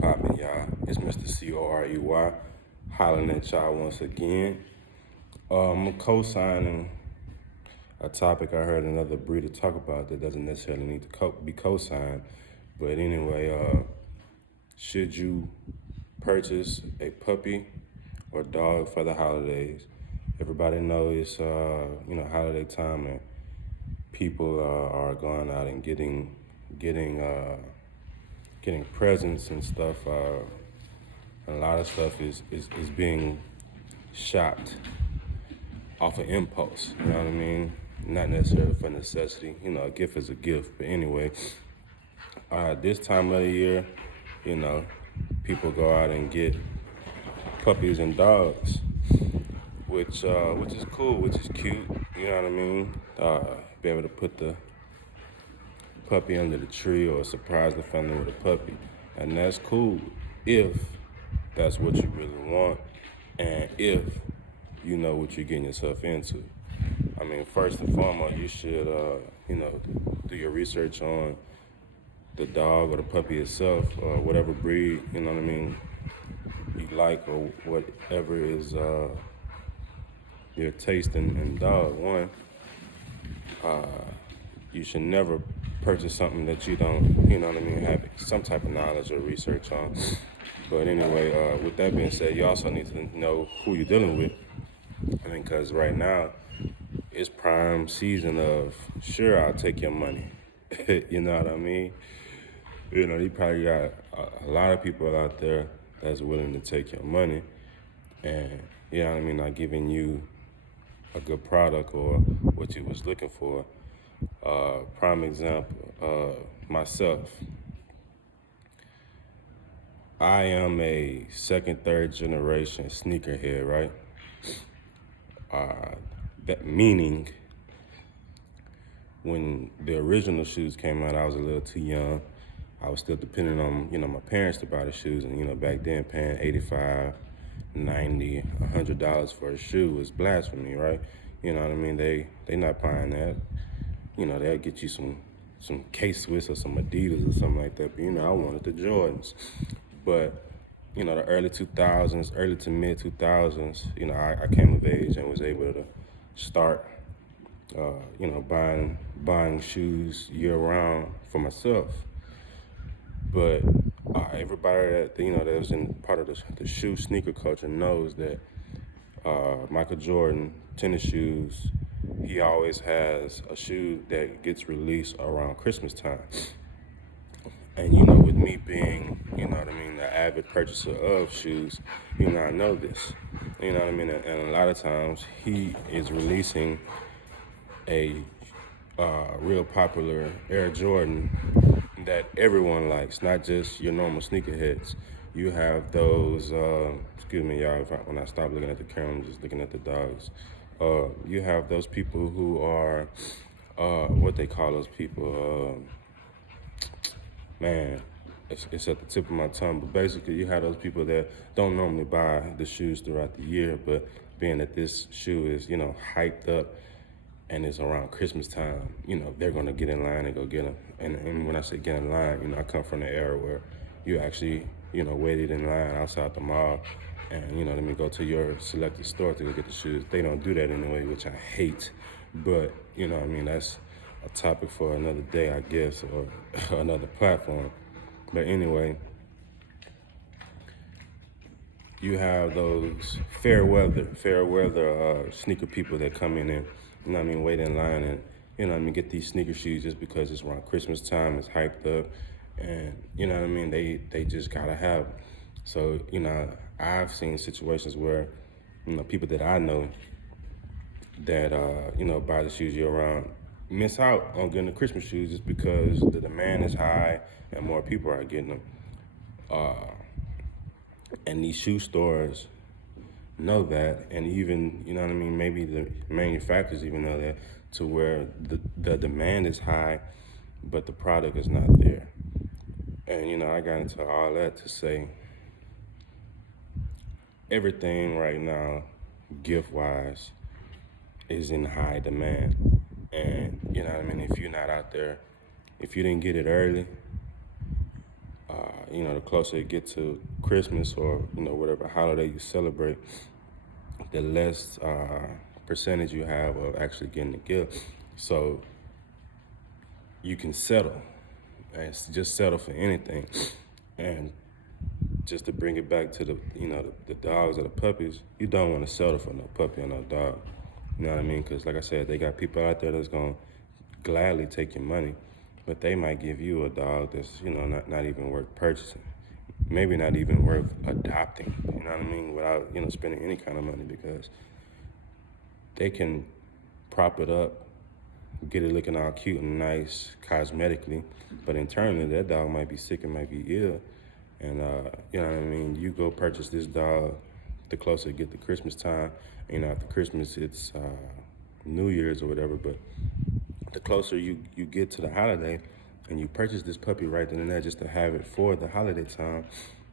poppin', y'all? It's Mr. Corey, hollering at y'all once again. I'm co-signing a topic I heard another breeder talk about that doesn't necessarily need to be co-signed. But anyway, should you purchase a puppy or dog for the holidays? Everybody knows it's holiday time and people are going out and getting presents and stuff. A lot of stuff is being shopped off of impulse. You know what I mean? Not necessarily for necessity. A gift is a gift. But anyway, this time of the year, people go out and get puppies and dogs, which is cool, which is cute. You know what I mean? Be able to put the puppy under the tree or surprise the family with a puppy, and that's cool if that's what you really want and if you know what you're getting yourself into. I mean, first and foremost, you should do your research on the dog or the puppy itself, or whatever breed, you like, or whatever is your taste in dog. One, you should never purchase something that you don't, have some type of knowledge or research on. But anyway, with that being said, you also need to know who you're dealing with. Because right now, it's prime season of, sure, I'll take your money. You know what I mean? You probably got a lot of people out there that's willing to take your money and, not giving you a good product or what you was looking for. Prime example, myself. I am a second, third generation sneakerhead, right? That meaning, when the original shoes came out, I was a little too young. I was still depending on, my parents to buy the shoes. And, back then paying $85, $90, $100 for a shoe was blasphemy, right? You know what I mean? They not buying that. They'll get you some K-Swiss or some Adidas or something like that. But, I wanted the Jordans. But, the early 2000s, early to mid 2000s, I came of age and was able to start, buying shoes year round for myself. But everybody that, that was in part of the shoe sneaker culture knows that Michael Jordan, tennis shoes, he always has a shoe that gets released around Christmas time. And, with me being, the avid purchaser of shoes, I know this. And a lot of times he is releasing a real popular Air Jordan that everyone likes, not just your normal sneakerheads. You have those, excuse me, y'all, when I stop looking at the camera, I'm just looking at the dogs. You have those people who are, what they call those people, man, it's at the tip of my tongue, but basically you have those people that don't normally buy the shoes throughout the year, but being that this shoe is, hyped up and it's around Christmas time, they're gonna get in line and go get them. And when I say get in line, I come from the era where you actually, waited in line outside the mall and, go to your selected store to go get the shoes. They don't do that anyway, which I hate, but, that's a topic for another day, I guess, or another platform. But anyway, you have those fair weather sneaker people that come in and, wait in line and, get these sneaker shoes just because it's around Christmas time, it's hyped up, and, they just gotta have them. So, I've seen situations where, people that I know that, buy the shoes year round miss out on getting the Christmas shoes just because the demand is high and more people are getting them. And these shoe stores know that, and even, maybe the manufacturers even know that, to where the demand is high, but the product is not there. And, I got into all that to say everything right now, gift-wise, is in high demand. And, if you're not out there, if you didn't get it early, The closer it gets to Christmas or, whatever holiday you celebrate, the less percentage you have of actually getting the gift. So you can settle and just settle for anything. And just to bring it back to the dogs or the puppies, you don't want to settle for no puppy or no dog. You know what I mean? Because like I said, they got people out there that's going to gladly take your money, but they might give you a dog that's, not even worth purchasing. Maybe not even worth adopting, you know what I mean? Without, spending any kind of money, because they can prop it up, get it looking all cute and nice cosmetically, but internally that dog might be sick and might be ill. And, you know what I mean? You go purchase this dog, the closer you get to Christmas time, after Christmas it's New Year's or whatever, but the closer you get to the holiday and you purchase this puppy right then and there just to have it for the holiday time,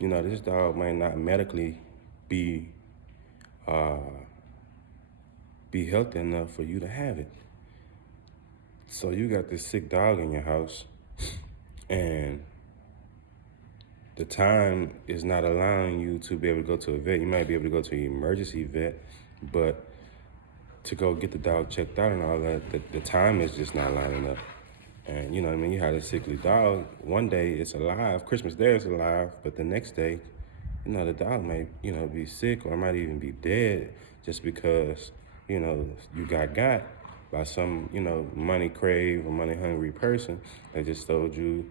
this dog might not medically be healthy enough for you to have it. So you got this sick dog in your house, and the time is not allowing you to be able to go to a vet. You might be able to go to an emergency vet, but to go get the dog checked out and all that, the time is just not lining up. And you know what I mean? You had a sickly dog. One day it's alive, Christmas Day it's alive, but the next day, the dog might, be sick or might even be dead just because, you got by some, money crave or money hungry person that just sold you,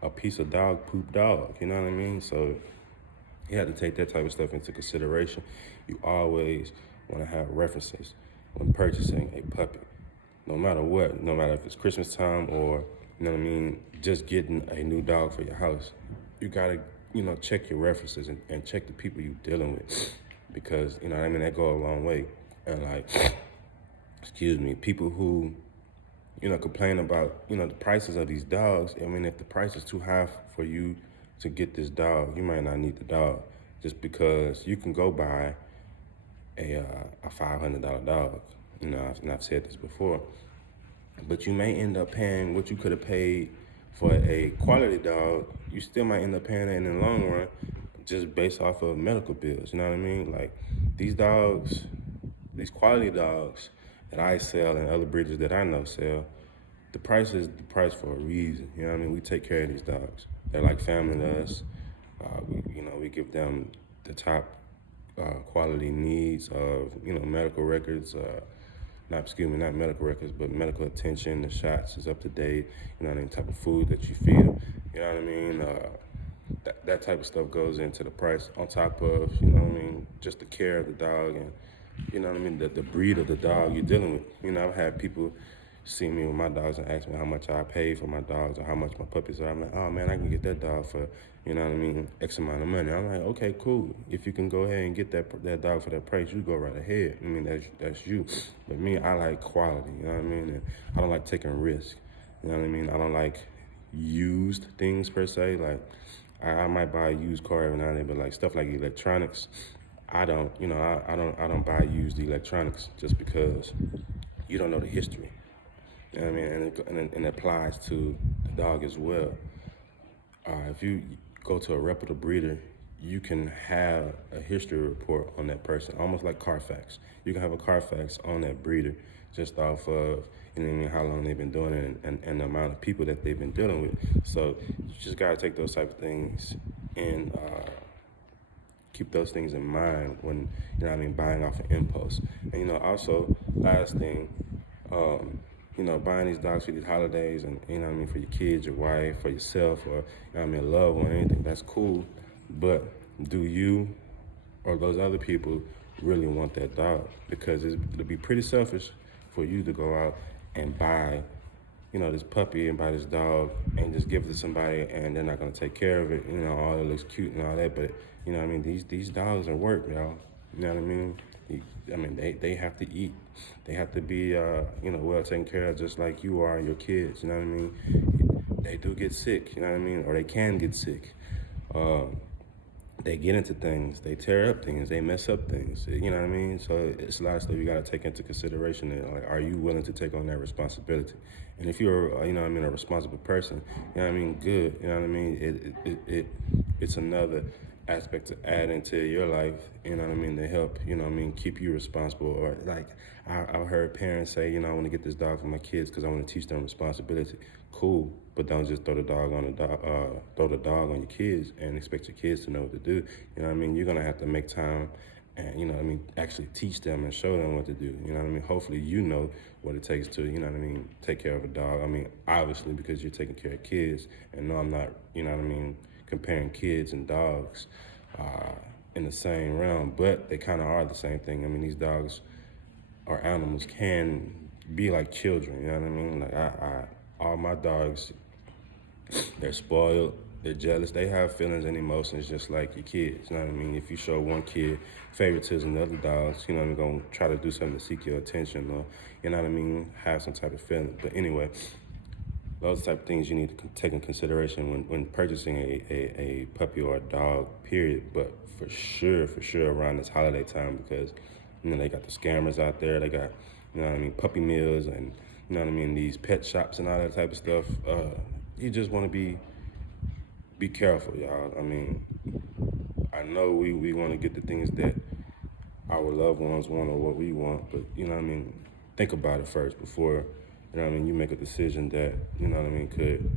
a piece of dog poop dog, you know what I mean? So you have to take that type of stuff into consideration. You always want to have references when purchasing a puppy, no matter what, no matter if it's Christmas time or, just getting a new dog for your house. You got to, check your references and check the people you're dealing with, because, that go a long way. And people who, complain about, the prices of these dogs. If the price is too high for you to get this dog, you might not need the dog, just because you can go buy a $500 dog. And I've said this before, but you may end up paying what you could have paid for a quality dog. You still might end up paying that in the long run, just based off of medical bills. You know what I mean? Like these dogs, these quality dogs that I sell and other breeders that I know sell, the price is the price for a reason. You know what I mean? We take care of these dogs. They're like family to us. We give them the top quality needs of, medical records, not medical records, but medical attention. The shots is up to date. Any type of food that you feed them. You know what I mean? That type of stuff goes into the price, on top of, just the care of the dog and, the breed of the dog you're dealing with. I've had people see me with my dogs and ask me how much I pay for my dogs or how much my puppies are. I'm like, oh man, I can get that dog for, X amount of money. I'm like, okay, cool. If you can go ahead and get that dog for that price, you go right ahead. That's you. But me, I like quality, you know what I mean? And I don't like taking risks, you know what I mean? I don't like used things per se. Like I might buy a used car every now and then, but like stuff like electronics, I don't buy used electronics, just because you don't know the history. You know what I mean? And it applies to the dog as well. If you go to a reputable breeder, you can have a history report on that person, almost like Carfax. You can have a Carfax on that breeder just off of how long they've been doing it and the amount of people that they've been dealing with. So you just got to take those type of things and keep those things in mind when, buying off an impulse. And, also, last thing, buying these dogs for these holidays and, for your kids, your wife, for yourself, or, a loved one, anything, that's cool. But do you or those other people really want that dog? Because it'll be pretty selfish for you to go out and buy, this puppy and buy this dog and just give it to somebody and they're not going to take care of it. All it looks cute and all that, but, these dogs are work, y'all. You know what I mean? They have to eat. They have to be, well taken care of, just like you are and your kids. You know what I mean? They do get sick. You know what I mean? Or they can get sick. they get into things, they tear up things, they mess up things. You know what I mean? So it's a lot of stuff you got to take into consideration. And like, are you willing to take on that responsibility? And if you're, you know what I mean, a responsible person, you know what I mean, good. You know what I mean? It's another aspect to add into your life. You know what I mean? To help, you know what I mean, keep you responsible. Or like I've heard parents say, you know, I want to get this dog for my kids because I want to teach them responsibility. Cool, but don't just throw the dog on throw the dog on your kids and expect your kids to know what to do. You know what I mean? You're gonna have to make time and, you know what I mean, actually teach them and show them what to do. You know what I mean? Hopefully you know what it takes to, you know what I mean, take care of a dog. I mean, obviously because you're taking care of kids, and no, I'm not, you know what I mean, comparing kids and dogs in the same realm, but they kind of are the same thing. I mean, these dogs or animals can be like children. You know what I mean? Like all my dogs, they're spoiled, they're jealous, they have feelings and emotions just like your kids. You know what I mean? If you show one kid favoritism, the other dogs, you know, I'm gonna try to do something to seek your attention, or, you know what I mean, have some type of feeling. But anyway, those type of things you need to take in consideration when purchasing a puppy or a dog, period. But for sure around this holiday time, because, you know, they got the scammers out there, they got, you know what I mean, puppy mills, and, you know what I mean, these pet shops and all that type of stuff. You just want to be careful, y'all. I mean, I know we want to get the things that our loved ones want or what we want, but, you know what I mean, think about it first before, you know what I mean, you make a decision that, you know what I mean, could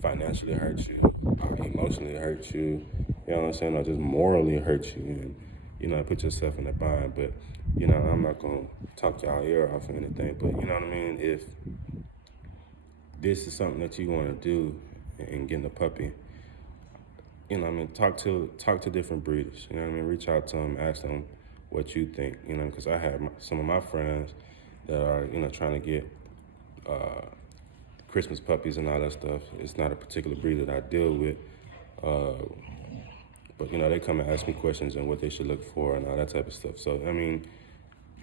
financially hurt you, or emotionally hurt you, you know what I'm saying, or just morally hurt you, and, you know, put yourself in a bind. But, you know, I'm not going to talk y'all ear off or anything, but, you know what I mean, if this is something that you want to do and getting a puppy, you know what I mean, talk to different breeders, you know what I mean, reach out to them, ask them what you think, you know, because I have some of my friends that are, you know, trying to get Christmas puppies and all that stuff. It's not a particular breed that I deal with, but, you know, they come and ask me questions and what they should look for and all that type of stuff. So, I mean,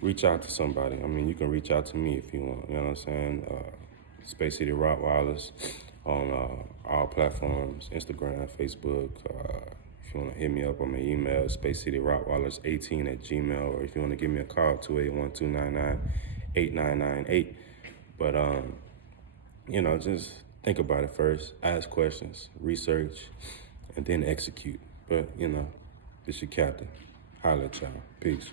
reach out to somebody. I mean, you can reach out to me if you want, you know what I'm saying? Space City Rottweilers on all platforms, Instagram, Facebook. If you want to hit me up on my email, spacecityrottweilers18@gmail, or if you want to give me a call, 281-299-8998. But, you know, just think about it first, ask questions, research, and then execute. But, you know, this your captain. Holla at y'all. Peace.